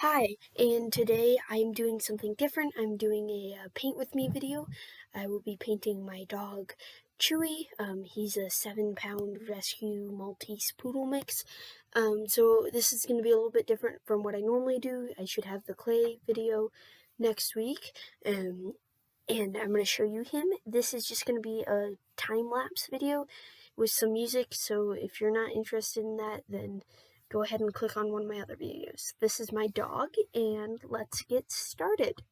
Hi, and today I'm doing something different. I'm doing a paint with me video. I will be painting my dog Chewy. He's a 7-pound rescue Maltese poodle mix. So this is going to be a little bit different from what I normally do. I should have the clay video next week, and I'm going to show you him. This is just going to be a time-lapse video with some music, so if you're not interested in that, then go ahead and click on one of my other videos. This is my dog, and let's get started.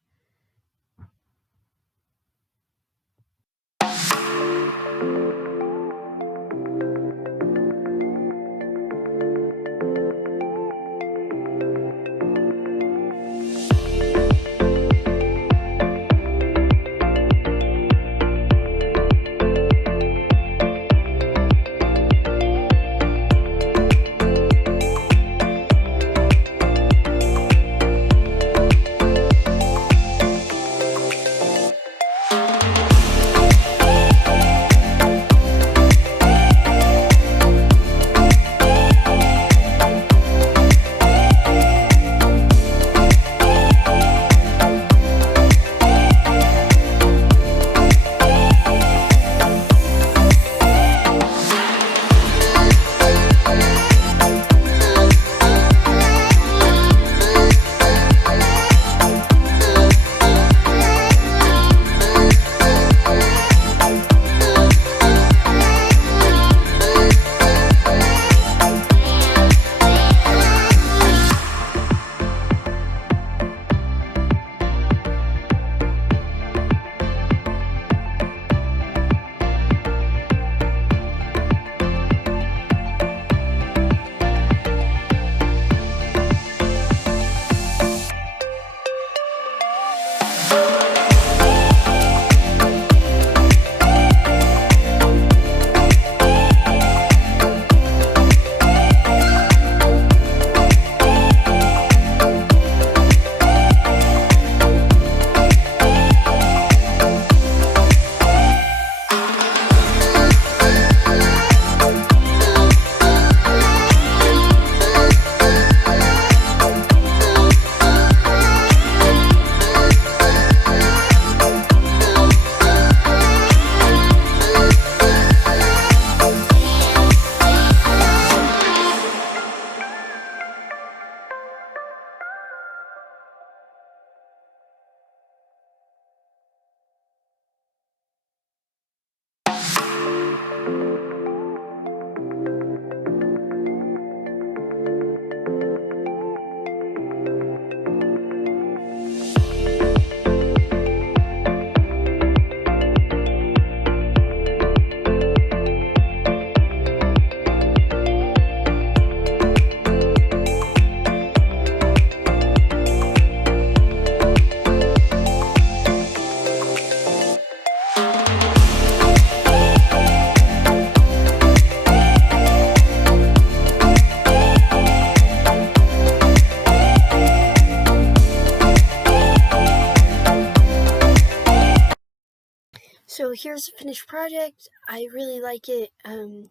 So here's a finished project. I really like it, and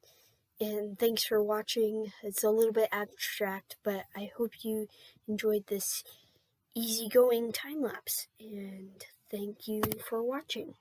thanks for watching. It's a little bit abstract, but I hope you enjoyed this easygoing time lapse, and thank you for watching.